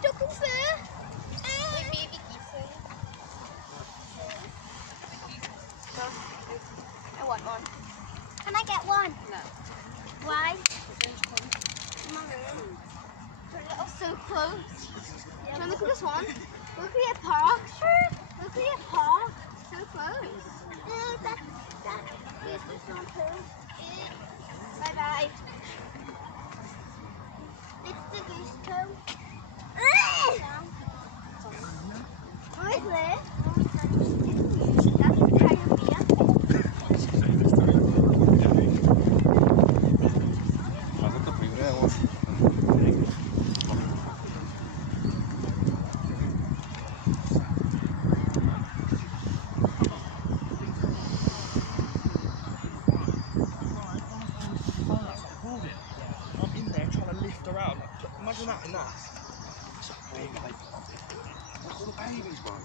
stuck in there. With baby geese. I want one. Can I get one? No. Why? Mum, they're so close. Yeah, look at this one. Look at your park. Look at your park. So close. Here's this one too. Bye bye. It's the goose too. Where is it? That's the diarrhea. Imagine that in that. It's a big baby. Look all the babies, man.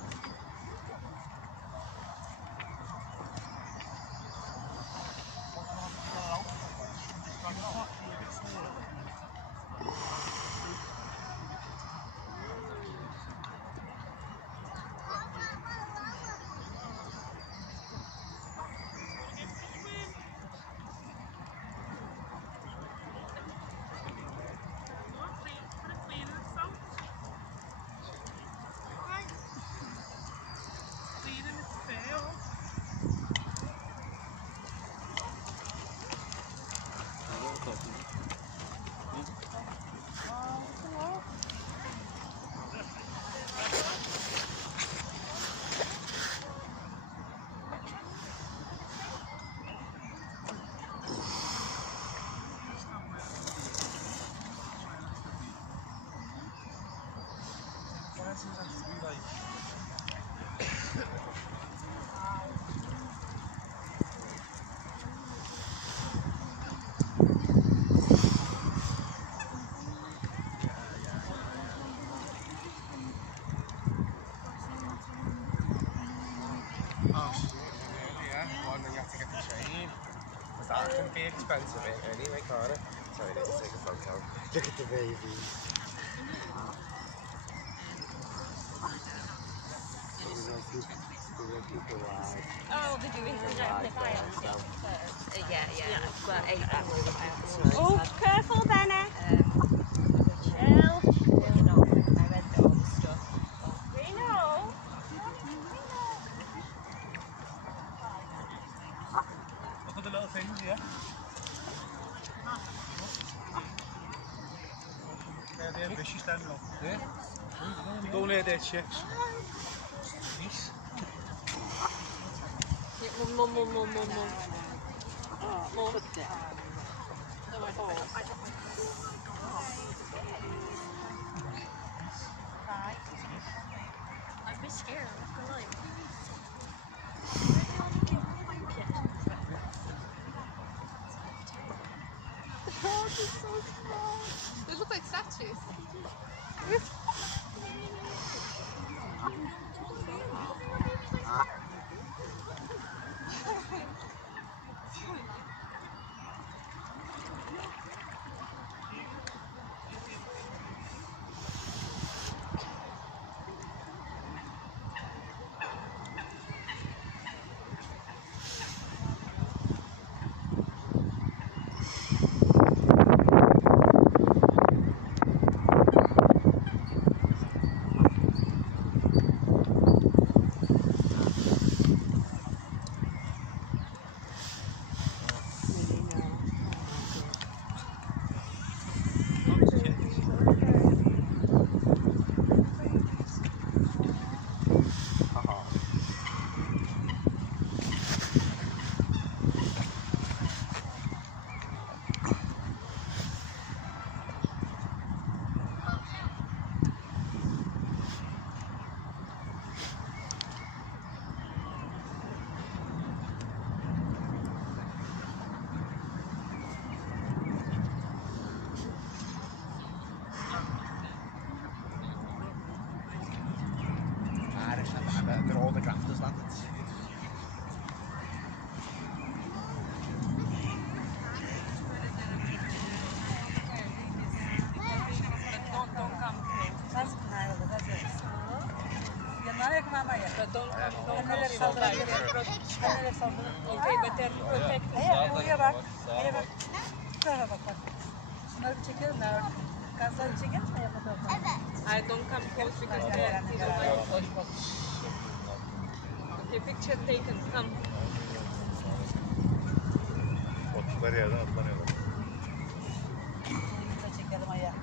That can be expensive anyway, can't it? Sorry, let's take a photo. Look at the babies. Oh, did you read the file? Yeah. Well, 8 Oh, careful, Benny. Chill. You know, I read all the stuff. We know. Look at the little things, yeah? They're vicious, then, look. Yeah? Go near their chicks. Nice. Mum. Oh, I'd be scared. The park is so small. They look like statues. But don't come so like okay, but they're protected. Buraya bak. Buraya bak. Bu tarafa bak. Şunları bir çekelim de. Gazları çekelim mi fotoğrafı? Evet. I don't come close because they're okay, picture taken. Come. Otçular yerden atlanıyorlar. Bunu da çekelim ayağa.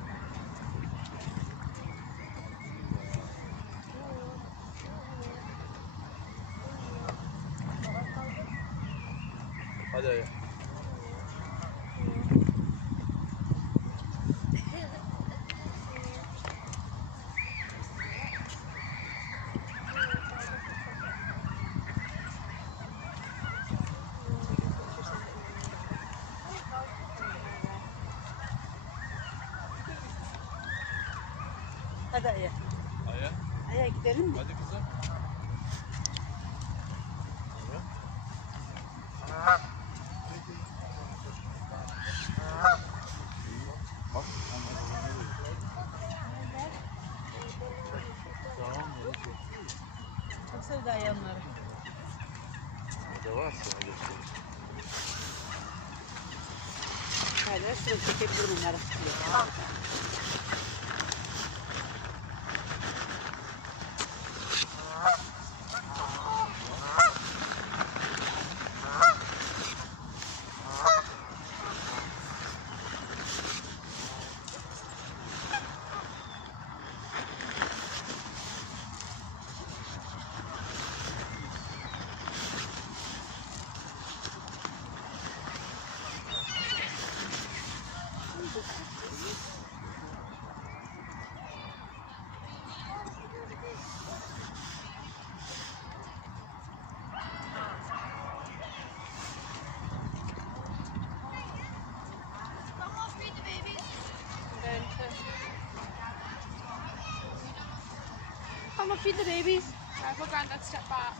Hadi ayağa. Hadi ayağa. Ayağa. Ayağa gidelim mi? Hadi kızım. Çok sevdi ayağımları. Burada var sana göstereyim. Hayır, şurada çekebilirim onları. Come and feed the babies. Right, for Granddad, step back.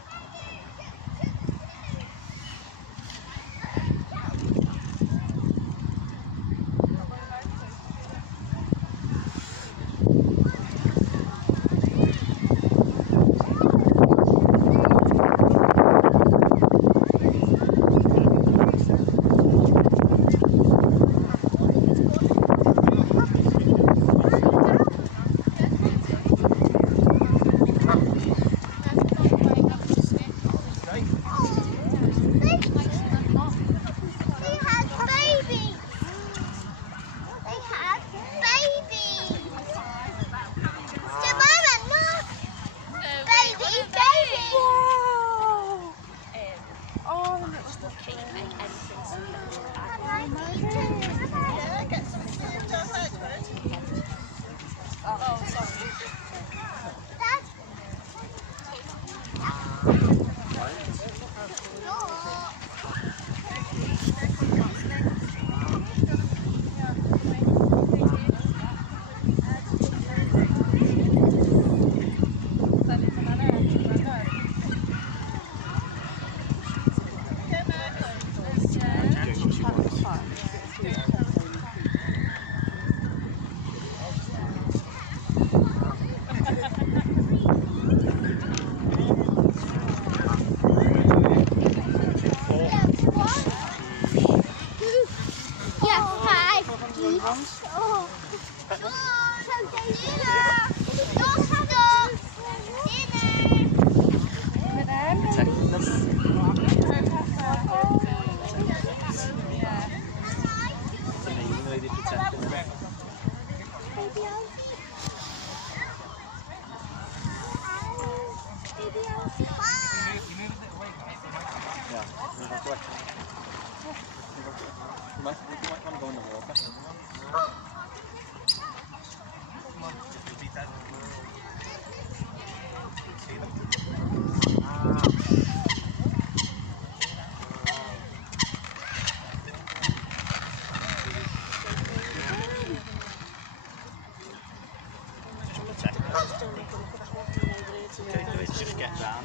Just get down.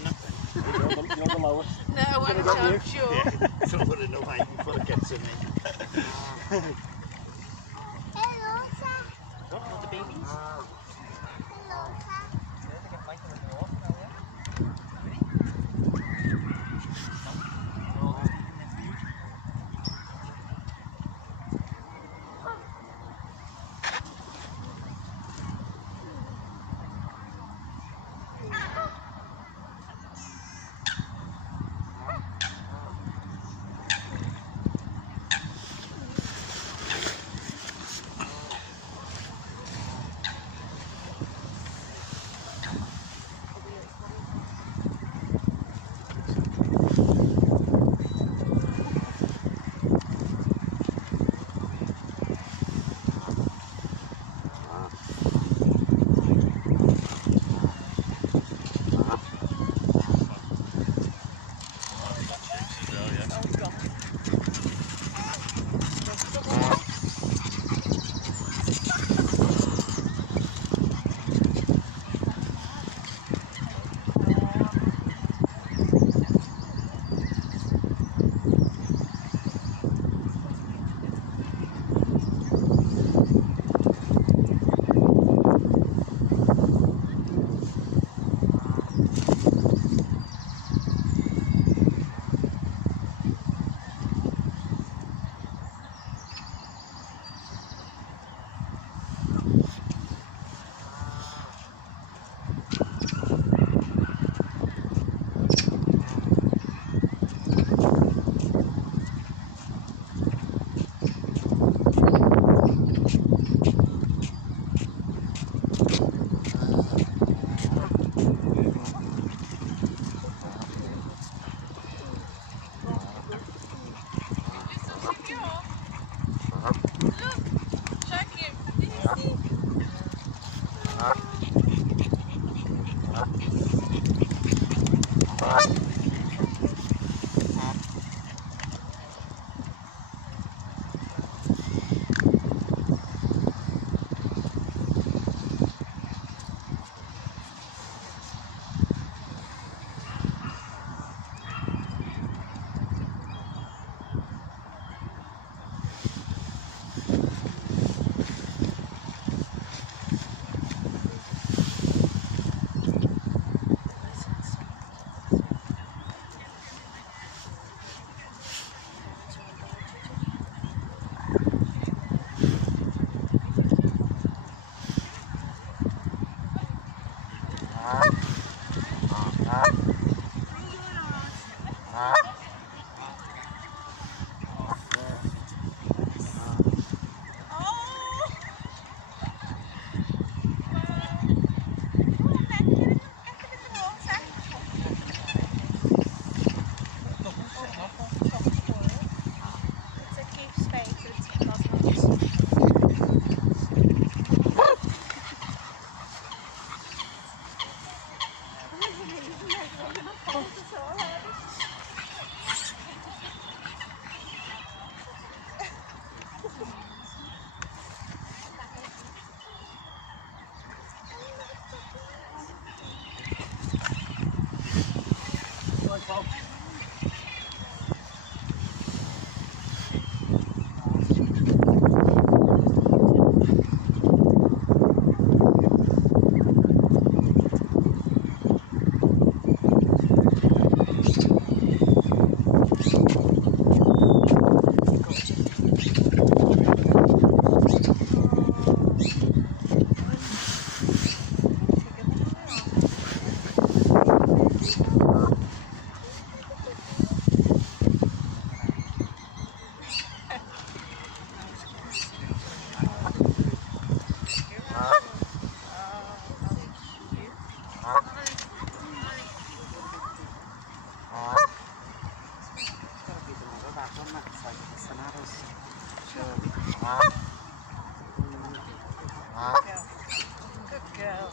No, I'm sure. Yeah, so I wouldn't know how you put it gets in me. Hello, sir. What, not the babies? Hello, sir. Good girl.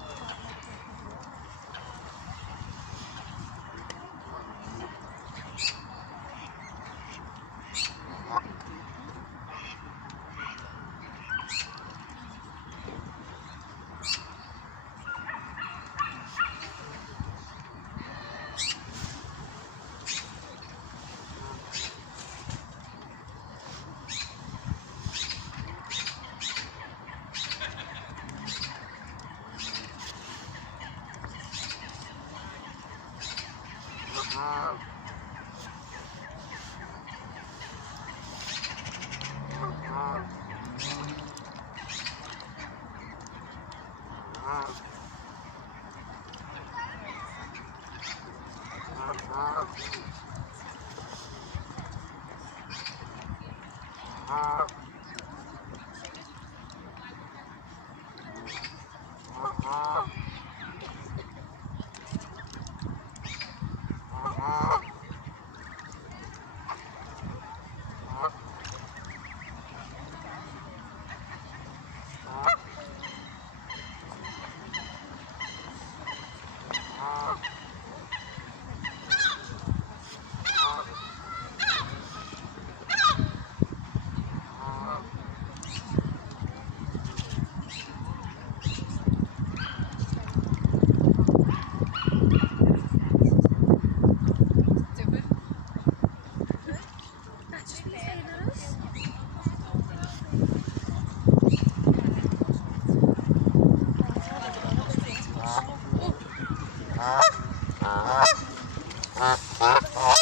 Ah.